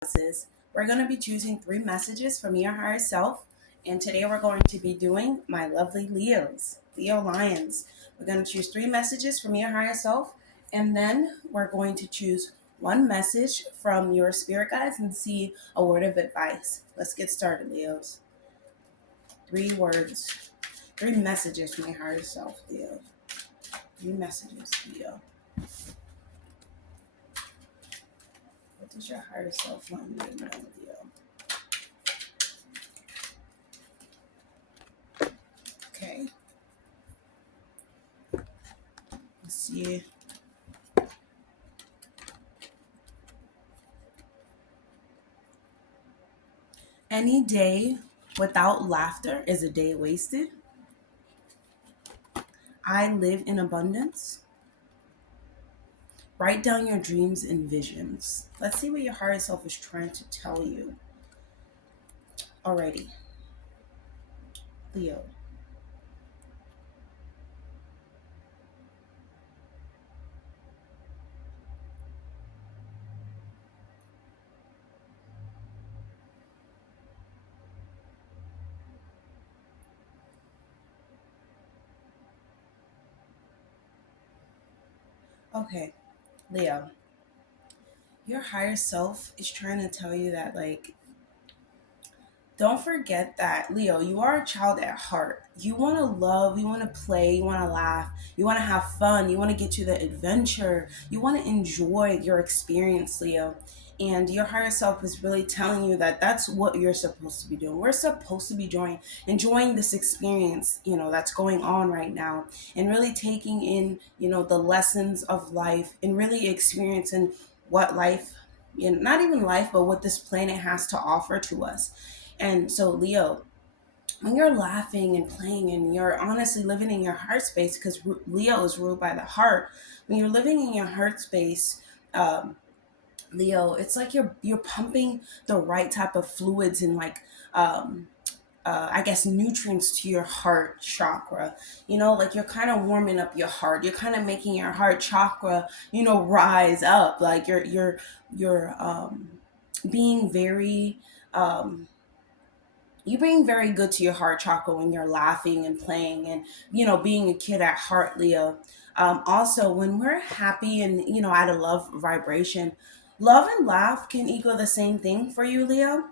goddesses. We're going to be choosing three messages from your higher self. And today we're going to be doing my lovely Leos, Leo Lions. We're going to choose three messages from your higher self. And then we're going to choose one message from your spirit guides and see a word of advice. Let's get started, Leos. Three words, three messages from your higher self, Leo. Three messages, Leo. What does your higher self want you to know, Leo? Okay. Let's see. Any day without laughter is a day wasted. I live in abundance. Write down your dreams and visions. Let's see what your higher self is trying to tell you. Alrighty, Leo. Okay, Leo. Your higher self is trying to tell you that, like, don't forget that, Leo, you are a child at heart. You want to love, you want to play, you want to laugh, you want to have fun, you want to get to the adventure, you want to enjoy your experience, Leo. And your higher self is really telling you that that's what you're supposed to be doing. We're supposed to be enjoying this experience, that's going on right now, and really taking in, the lessons of life and really experiencing what life, not even life, but what this planet has to offer to us. And so, Leo, when you're laughing and playing and you're honestly living in your heart space, because Leo is ruled by the heart, when you're living in your heart space, um, Leo, it's like you're pumping the right type of fluids and like I guess nutrients to your heart chakra. Like you're kind of warming up your heart. You're kind of making your heart chakra, rise up. Like you're being very you bring very good to your heart chakra when you're laughing and playing and being a kid at heart, Leo. Also, when we're happy and at a love vibration, love and laugh can equal the same thing for you, Leo.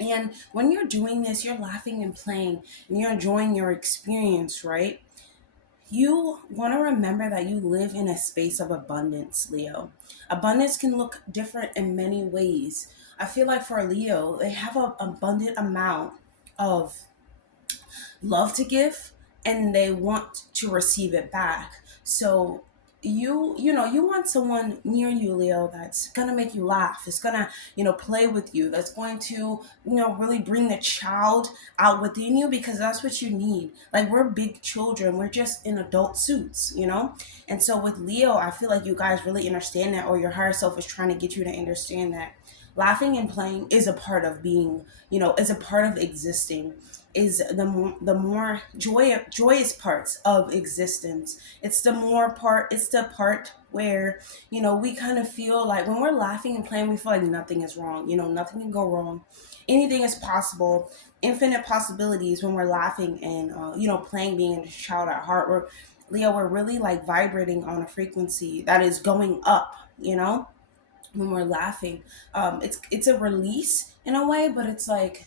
And when you're doing this, you're laughing and playing and you're enjoying your experience, right? You want to remember that you live in a space of abundance, Leo. Abundance can look different in many ways. I feel like for Leo, they have an abundant amount of love to give and they want to receive it back. So you want someone near you, Leo, that's gonna make you laugh. It's gonna play with you. That's going to really bring the child out within you, because that's what you need. Like, we're big children, we're just in adult suits. And so with Leo, I feel like you guys really understand that, or your higher self is trying to get you to understand that laughing and playing is a part of being, is a part of existing, is the more joyous parts of existence. It's the part where we kind of feel like when we're laughing and playing, we feel like nothing is wrong. Nothing can go wrong. Anything is possible. Infinite possibilities when we're laughing and playing, being a child at heart. We're really like vibrating on a frequency that is going up. When we're laughing, it's a release in a way, but it's like,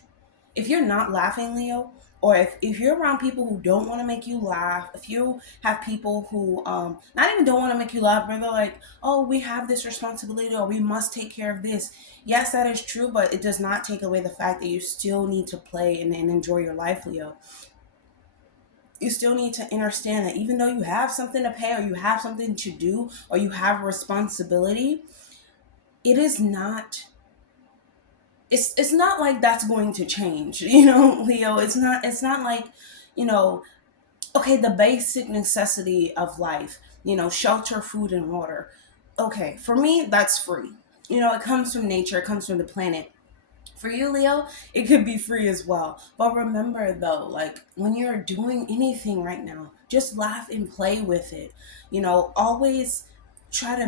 if you're not laughing, Leo, or if you're around people who don't want to make you laugh, if you have people who not even don't want to make you laugh, but they're like, oh, we have this responsibility or we must take care of this. Yes, that is true, but it does not take away the fact that you still need to play and enjoy your life, Leo. You still need to understand that even though you have something to pay or you have something to do or you have a responsibility, it is not it's not like that's going to change, Leo. It's not like, you know okay, the basic necessity of life, shelter, food, and water. Okay, for me, that's free. It comes from nature, it comes from the planet. For you, Leo, it could be free as well. But remember though, like, when you're doing anything right now, just laugh and play with it. Always try to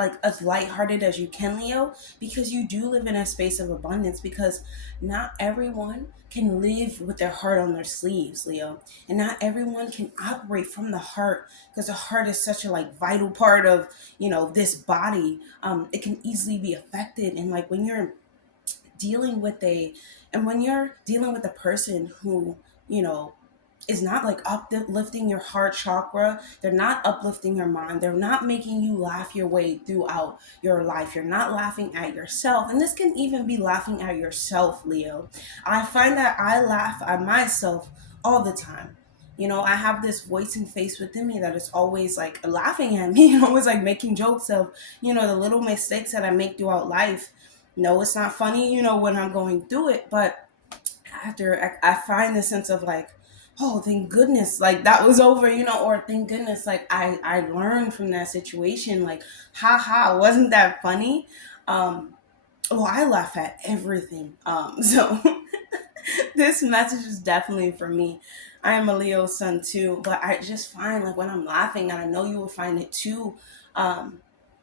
like as lighthearted as you can, Leo, because you do live in a space of abundance. Because not everyone can live with their heart on their sleeves, Leo, and not everyone can operate from the heart, because the heart is such a like vital part of this body. It can easily be affected, and like dealing with a when you're dealing with a person who you know is not like uplifting your heart chakra, they're not uplifting your mind, they're not making you laugh your way throughout your life, you're not laughing at yourself. And this can even be laughing at yourself, Leo. I find that I laugh at myself all the time. I have this voice and face within me that is always like laughing at me and always like making jokes of the little mistakes that I make throughout life. No, it's not funny when I'm going through it, but after I find the sense of like, oh, thank goodness, like that was over, or thank goodness, like I learned from that situation, like, haha, wasn't that funny? Well, I laugh at everything. So this message is definitely for me. I am a Leo sun too, but I just find like when I'm laughing, and I know you will find it too. Um,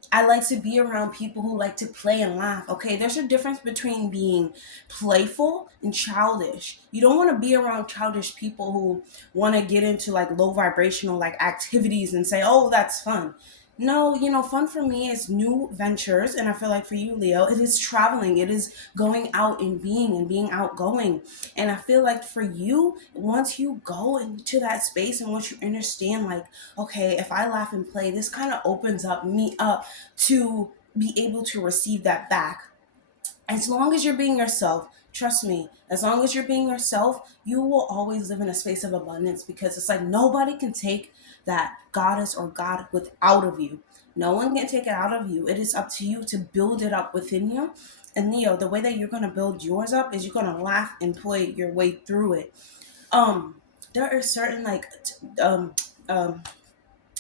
I like to be around people who like to play and laugh. Okay, there's a difference between being playful and childish. You don't want to be around childish people who want to get into like low vibrational like activities and say, "Oh, that's fun." No, fun for me is new ventures, and I feel like for you, Leo, it is traveling. It is going out and being outgoing. And I feel like for you, once you go into that space and once you understand, like, okay, if I laugh and play, this kind of opens up me up to be able to receive that back. As long as you're being yourself, trust me, as long as you're being yourself, you will always live in a space of abundance, because it's like nobody can take that goddess or god without of you. No one can take it out of you. It is up to you to build it up within you. And Leo, the way that you're going to build yours up is you're going to laugh and play your way through it. There are certain like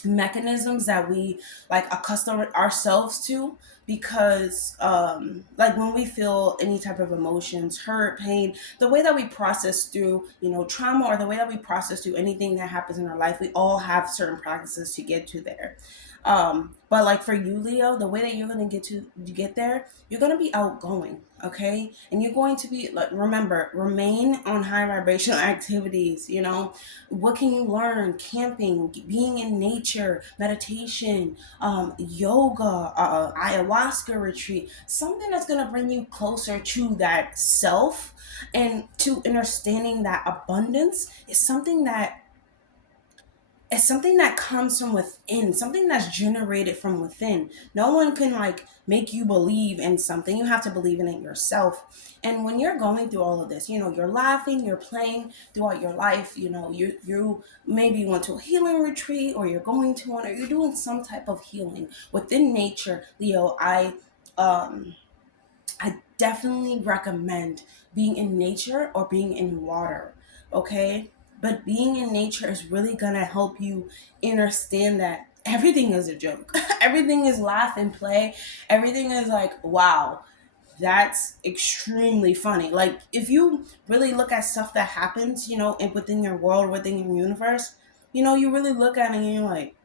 mechanisms that we like accustom ourselves to, because like when we feel any type of emotions, hurt, pain, the way that we process through trauma, or the way that we process through anything that happens in our life, we all have certain practices to get to there. But like for you, Leo, the way that you're going to get there, you're going to be outgoing, okay? And you're going to be like, remember, remain on high vibrational activities. What can you learn? Camping, being in nature, meditation, yoga, ayahuasca retreat, something that's going to bring you closer to that self, and to understanding that abundance is something that comes from within, something that's generated from within. No one can like make you believe in something. You have to believe in it yourself. And when you're going through all of this, you're laughing, you're playing throughout your life, you maybe went to a healing retreat, or you're going to one, or you're doing some type of healing within nature, Leo. I definitely recommend being in nature or being in water, okay? But being in nature is really gonna help you understand that everything is a joke. Everything is laugh and play. Everything is like, wow, that's extremely funny. Like if you really look at stuff that happens, within your world, within your universe, you really look at it and you're like,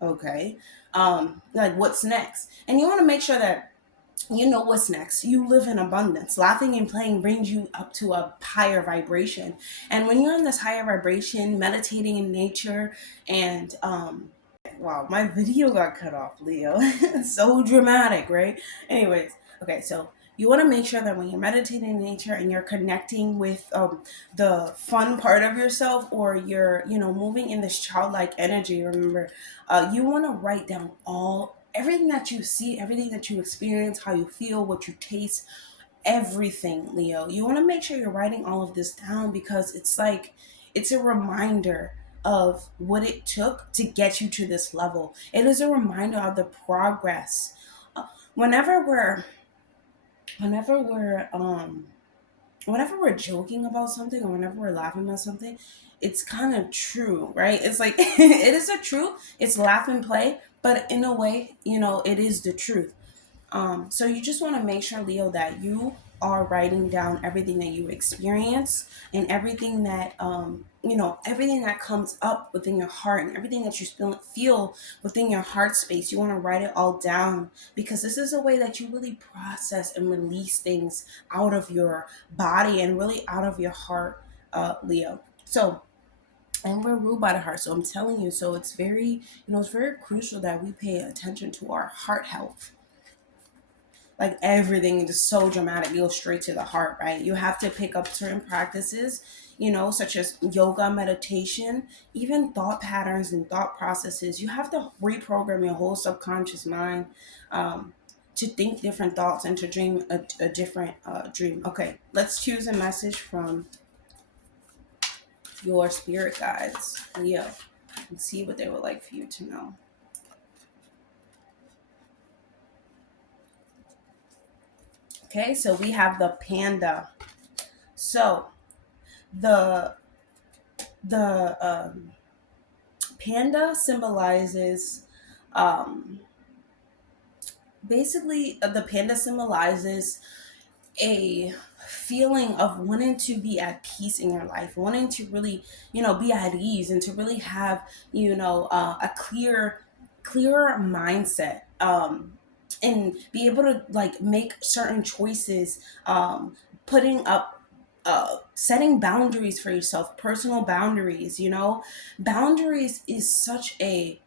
okay, like what's next? And you want to make sure that you know what's next. You live in abundance. Laughing and playing brings you up to a higher vibration. And when you're in this higher vibration, meditating in nature, and wow, my video got cut off, Leo. So dramatic, right? Anyways, okay, so you want to make sure that when you're meditating in nature and you're connecting with the fun part of yourself, or you're moving in this childlike energy, remember, you want to write down everything that you see, everything that you experience, how you feel, what you taste, everything, Leo. You want to make sure you're writing all of this down, because it's a reminder of what it took to get you to this level. It is a reminder of the progress. Whenever we're whenever we're whenever we're joking about something, or whenever we're laughing about something, it's kind of true, right? It's like it is a truth. It's laugh and play, but in a way, it is the truth. So you just want to make sure, Leo, that you are writing down everything that you experience and everything that everything that comes up within your heart and everything that you feel within your heart space. You want to write it all down, because this is a way that you really process and release things out of your body and really out of your heart, Leo. So, and we're ruled by the heart, so I'm telling you, so it's very, it's very crucial that we pay attention to our heart health. Like everything is so dramatic, goes straight to the heart, right? You have to pick up certain practices, such as yoga, meditation, even thought patterns and thought processes. You have to reprogram your whole subconscious mind, to think different thoughts and to dream a different dream. Okay, let's choose a message from your spirit guides, Leo, and see what they would like for you to know. Okay, so we have the panda. So the the panda symbolizes, um, basically, the panda symbolizes a feeling of wanting to be at peace in your life, wanting to really, be at ease and to really have, a clearer mindset, and be able to like make certain choices, putting up, setting boundaries for yourself, personal boundaries. Boundaries is such a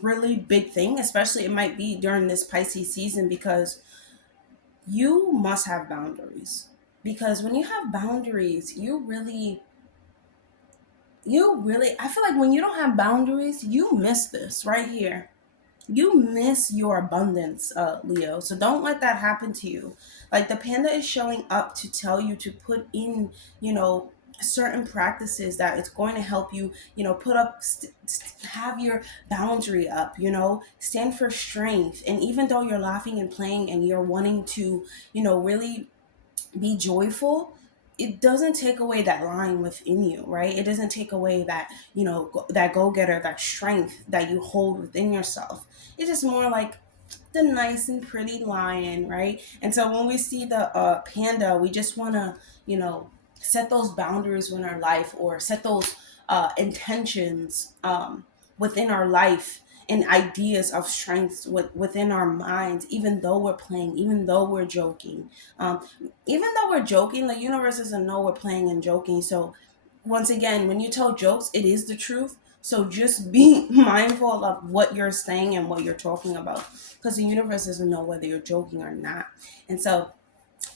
really big thing, especially it might be during this Pisces season, because you must have boundaries. Because when you have boundaries, you really, I feel like when you don't have boundaries, you miss this right here. You miss your abundance, Leo. So don't let that happen to you. Like the panda is showing up to tell you to put in, you know, certain practices that it's going to help you, put up, have your boundary up, stand for strength. And even though you're laughing and playing and you're wanting to, really be joyful, it doesn't take away that lion within you, right? It doesn't take away that, that go-getter, that strength that you hold within yourself. It's just more like the nice and pretty lion, right? And so when we see the panda, we just want to, set those boundaries in our life, or set those intentions, within our life, and ideas of strengths within our minds, even though we're playing, even though we're joking. Even though we're joking, the universe doesn't know we're playing and joking. So once again, when you tell jokes, it is the truth. So just be mindful of what you're saying and what you're talking about, because the universe doesn't know whether you're joking or not. And so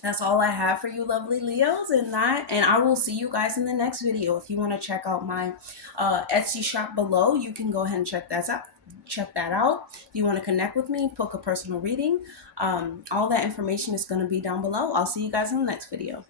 that's all I have for you, lovely Leos, and I will see you guys in the next video. If you want to check out my Etsy shop below, you can go ahead and check that out. If you want to connect with me, book a personal reading, all that information is going to be down below. I'll see you guys in the next video.